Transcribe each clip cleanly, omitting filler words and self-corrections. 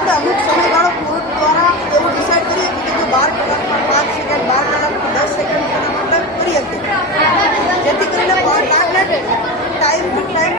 આપણે અમુક સમયગાળો કોર્ટ દ્વારા એવું ડિસાઇડ કરીએ કે જો 12 કલાકમાં 5 સેકન્ડ 12 કલાકમાં 10 સેકન્ડ આપણે કરી શકીએ, જેથી કરીને ટાઈમ ટુ ટાઈમ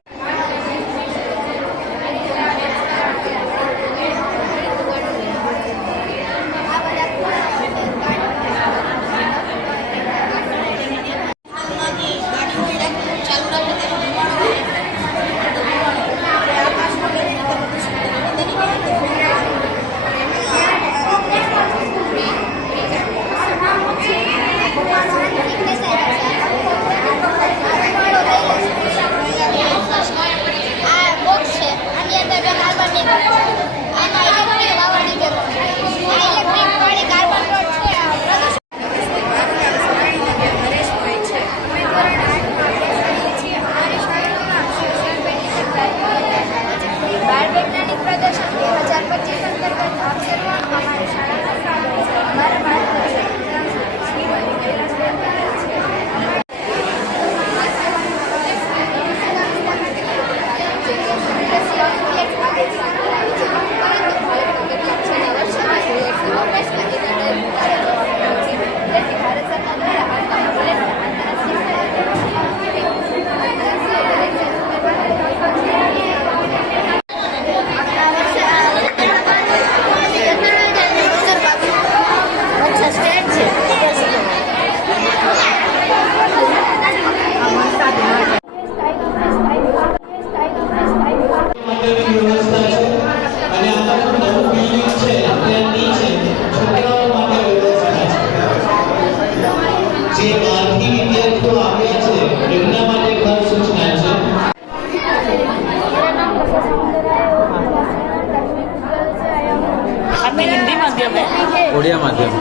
ઓડિયા માધ્યમ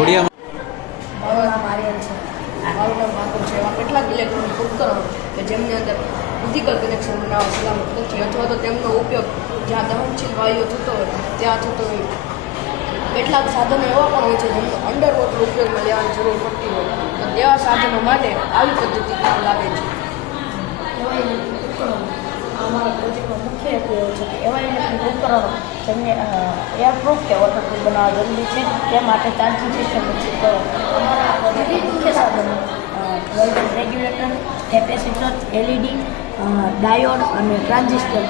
ઓડિયા કેટલાક ઇલેક્ટ્રોનિક ઉપકરણો કે જેમની અંદર ફિઝિકલ કનેક્શન બનાવવા સલામત નથી, અથવા તો તેમનો ઉપયોગ જ્યાં દહનશીલ વાયુઓ થતો હોય ત્યાં થતો હોય. કેટલાક સાધનો એવા પણ હોય છે જેમનો અંડર વોટર ઉપયોગમાં લેવાની જરૂર પડતી હોય, તો તેવા સાધનો માટે આવી પદ્ધતિ કામ લાગે છે. અમારા પ્રોજેક્ટનો મુખ્ય હેતુ એવો છે કે એવા ઇલેક્ટ્રિક ઉપકરણો જેમને એરપ્રૂફ કે વોટરપ્રૂફ બનાવવા જરૂરી છે, તે માટે ચાર્જિંગ સિસ્ટમ વિકસિત કરો. અમારા પ્રોજેક્ટના મુખ્ય સાધનો voltage regulator, capacitor, LED, diode અને ટ્રાન્ઝિસ્ટર.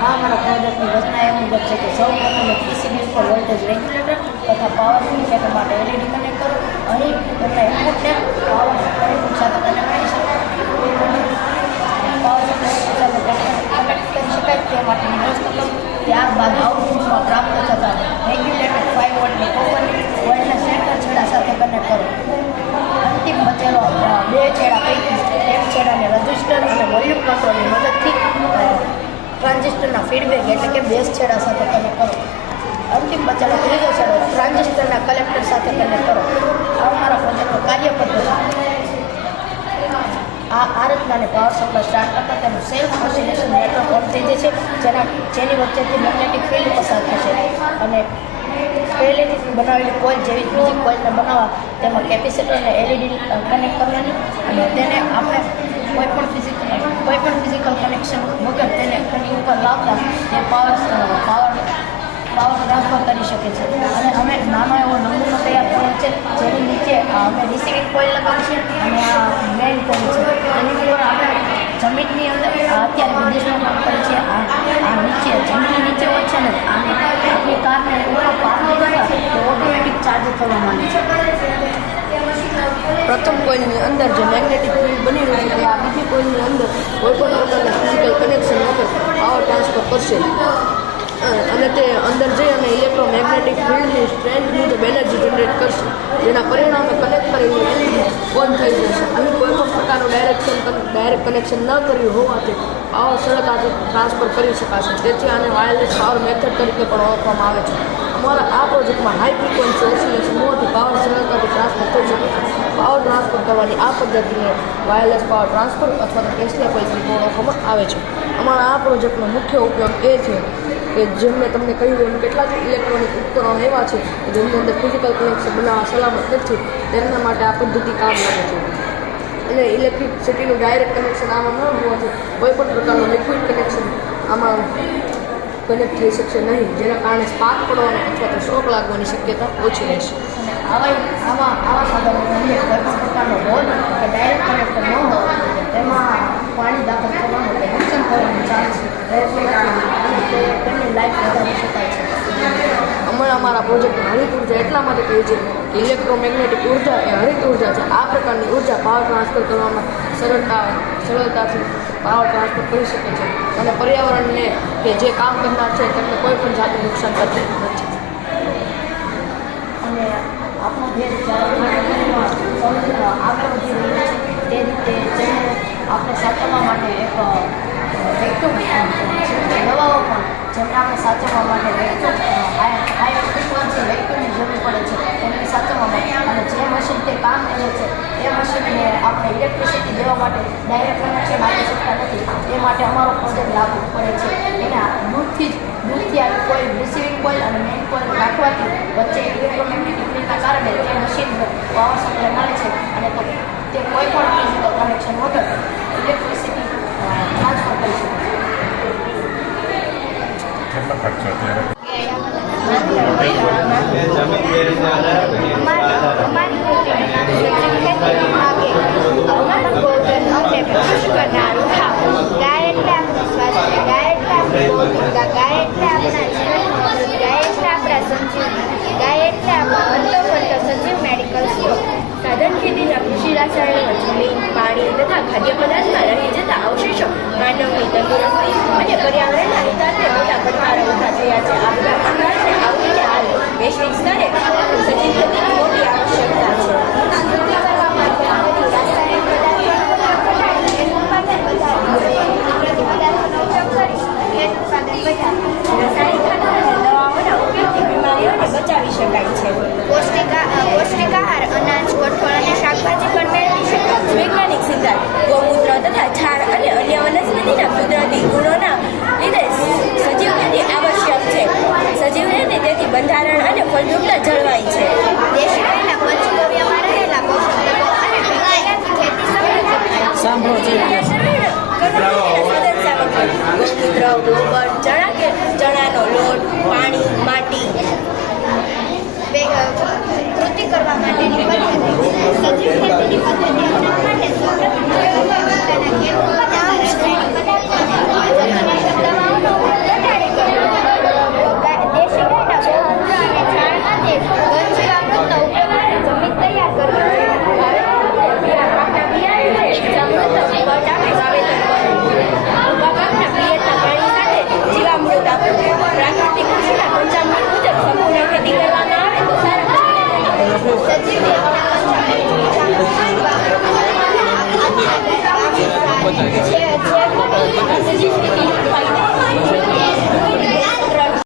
આ અમારા પ્રોજેક્ટની રચના એ મુજબ છે કે સૌપ્રથમ પીસીબી ઉપર વોલ્ટેજ રેગ્યુલેટર તથા પાવર ઇન્ડિકેટર માટે એલઈડી કનેક્ટ કરો. અહીં તમને ઇનપુટને પાવર સપ્લાય ઇનપુટ સાથે કનેક્ટ કરી શકાય, પાવર સપ્લાય કનેક્ટ કરી શકાય તે માટેની વ્યવસ્થા કરો. ત્યારબાદ આઉટપુટમાં પ્રાપ્ત થતા રેગ્યુલેટર 5 વોલ્ટની કોપરની કોઇલને સેન્ટર છેડા સાથે કનેક્ટ કરો. અંતિમ બચેલો 2 છેડા પૈકી એક છેડાને રજિસ્ટર અને વોલ્યુમ કંટ્રોલની મદદથી ટ્રાન્ઝિસ્ટરના ફીડબેક એટલે કે બેઝ છેડા સાથે કનેક્ટ કરો. અંતિમ બચેલો ત્રીજો છેડો ટ્રાન્ઝિસ્ટરના કલેક્ટર સાથે કનેક્ટ કરો. આ અમારા પ્રોજેક્ટનો કાર્ય પદ્ધતિ. આ રચનાને પાવર સપ્લાય સ્ટાર્ટ કરતાં તેનું સેલ્ફ ઓસિલેશન નેટવર્ક ઓન થઈ જશે, જેની વચ્ચેથી મેગ્નેટિક ફિલ્ડ પસાર થશે અને પહેલેથી બનાવેલી કોઇલ જેવી બીજી કોઇલને બનાવવા તેમાં કેપેસિટર અને એલઈડી કનેક્ટ કરવાની અને તેને આપણે કોઈપણ ફિઝિકલ કનેક્શન વગર તેને તેની ઉપર લાવતા તે પાવર ટ્રાન્સફર કરી શકે છે. અને અમે નાનો એવો નમૂનો તૈયાર કર્યો છે, જેની નીચે અમે રિસીવિંગ કોઇલ લગાવી છે અને આ મેઇન કોઇલ છે. તેની ઉપર આપણે જમીનની અંદર અત્યારે વિદેશમાં કામ કરીએ છીએ. આ નીચે જમીનની નીચે હોય છે ને, આને આપણી કારને ઉપર પાણી દેતા તો ઓટોમેટિક ચાર્જ થવા માંડે છે. પ્રથમ કોઇલની અંદર જે મેગ્નેટિક ફિલ્ડ બની રહ્યું છે, આ બીજી કોઇલની અંદર કોઈપણ પ્રકારના ફિઝિકલ કનેક્શન વગર પાવર ટ્રાન્સફર કરશે અને તે અંદર જઈ અને ઇલેક્ટ્રોમેગ્નેટિક ફિલ્ડની સ્ટ્રેન્થ મુજબ એનર્જી જનરેટ કરશે, જેના પરિણામે કનેક્ટ કરેલી એલઈડી ઓન થઈ જશે. અહીં કોઈપણ પ્રકારનું ડાયરેક્ટ કનેક્શન ન કર્યું હોવાથી પાવર સરળતાથી ટ્રાન્સફર કરી શકાશે. તેથી આને વાયરલેસ પાવર મેથડ તરીકે પણ ઓળખવામાં આવે છે. અમારા આ પ્રોજેક્ટમાં હાઈ ફ્રિક્વન્સી ઓસિલેશન હોવાથી પાવર સરળતાથી ટ્રાન્સફર થઈ શકે છે. પાવર ટ્રાન્સફર કરવાની આ પદ્ધતિને વાયરલેસ પાવર ટ્રાન્સફર અથવા તો ટેસ્લા કોઇલ તરીકે ઓળખવામાં આવે છે. અમારા આ પ્રોજેક્ટનો મુખ્ય ઉપયોગ એ છે કે જેમ મેં તમને કહ્યું એમ કેટલાક ઇલેક્ટ્રોનિક ઉપકરણો એવા છે કે જેમની અંદર ફિઝિકલ કનેક્શન બનાવવા સલામત નથી, તેમના માટે આ પદ્ધતિ કામ લાગે છે. અને ઇલેક્ટ્રિસિટીનું ડાયરેક્ટ કનેક્શન આમાં ન હોવાથી કોઈપણ પ્રકારનું લિક્વિડ કનેક્શન આમાં કનેક્ટ થઈ શકશે નહીં, જેના કારણે સ્પાર્ક પડવાનો અથવા તો શોક લાગવાની શક્યતા ઓછી રહેશે. અને આવા સાધનોની અંદર કોઈ પણ પ્રકારનો હોલ કે ડાયરેક્ટ કનેક્ટર ન હોય તેમાં પાણી દાખલ કરવાનું કે નુકસાન થવાનું ચાન્સ રહેશે અને તેમની લાઈફ વધારી શકાય છે. હમણાં અમારા પ્રોજેક્ટમાં હરિત ઉર્જા એટલા માટે કહે છે કે ઇલેક્ટ્રોમેગ્નેટિક ઉર્જા એ હરિત ઉર્જા છે. આ પ્રકારની ઉર્જા પાવર ટ્રાન્સફર કરવામાં સરળતાથી પાવર ટ્રાન્સફર કરી શકે છે અને પર્યાવરણને કે જે કામ કરનાર છે તેમને કોઈ પણ જાતનું નુકસાન થતું નથી. અને આપણો દેશ જ્યારે આગળ વધી રહ્યો છે તે રીતે તેને આપણે સાચવવા માટે એક વેક્યુમ દવાઓ પણ જેમને આપણે સાચવવા માટે વેક્યુમ હાઈ ફ્રિકવન્સી વેક્યુમની જરૂર પડે છે એમને સાચવવા માટે. અને જે મશીન તે કામ કરે છે એ મશીનને આપણે ઇલેક્ટ્રિસિટી દેવા માટે ડાયરેક્ટ કનેક્શન આપી શકતા નથી. એ માટે અમારો પ્રોજેક્ટ લાગુ પડે છે. એના દૂરથી આવી કોઈ રિસીવિંગ કોઇલ અને મેઇન કોઇલ રાખવાથી વચ્ચે ઇલેક્ટ્રોમેગ્નેટિક ફિલ્ડના કારણે તે મશીન પાવર સપ્લાય મળે છે અને તો તે કોઈ પણ ફિઝિકલ કનેક્શન વગર ઇલેક્ટ્રિસિટી ટ્રાન્સફર કરી શકે છે. કેટલો ખર્ચો અત્યારે? સાધન ખેતીના કૃષિ રસાયણો, જમીન, પાણી તથા ખાદ્ય પદાર્થમાં રહી જતા અવશેષો માનવની તંદુરસ્તી અને પર્યાવરણના હિતાર્થે મોટા પડકારો ઊભા થયા છે. આ બધા કારણે આવતીને હાલ વૈશ્વિક સ્તરે સજીવ ખેતીની મોટી આવશ્યકતા છે. રાસાયણિક ખાતર અને દવાઓના ઉપયોગથી બીમારીઓને બચાવી શકાય છે. પૌષ્ટિક આહાર, અનાજ, કઠોળ અને શાકભાજી પણ મેળવી શકાય. વૈજ્ઞાનિક સિદ્ધાંત ગૌમૂત્ર તથા છાણ અને અન્ય વનસ્પતિના કુદરતી ગુણોના લીધે સજીવ ખેતી આવશ્યક છે. સજીવ ખેતી તેથી બંધારણ અને ફળદ્રુપતા જળવાય છે. દેશના પંચગવ્યમાં રહેલા પોષક તત્વો અને તેનાથી ખેતી સમૃદ્ધ થાય. સાંભળો છે. ગૌમૂત્ર, ગોબર, ચણાનો લોટ, પાણી, માટી કૃતિ કરવા માટેની પદ્ધતિ સજીવ ખેતીની પદ્ધતિ અપનાવવા માટે સૌપ્રથમ જૈવ વિવિધતાના ખેડૂતો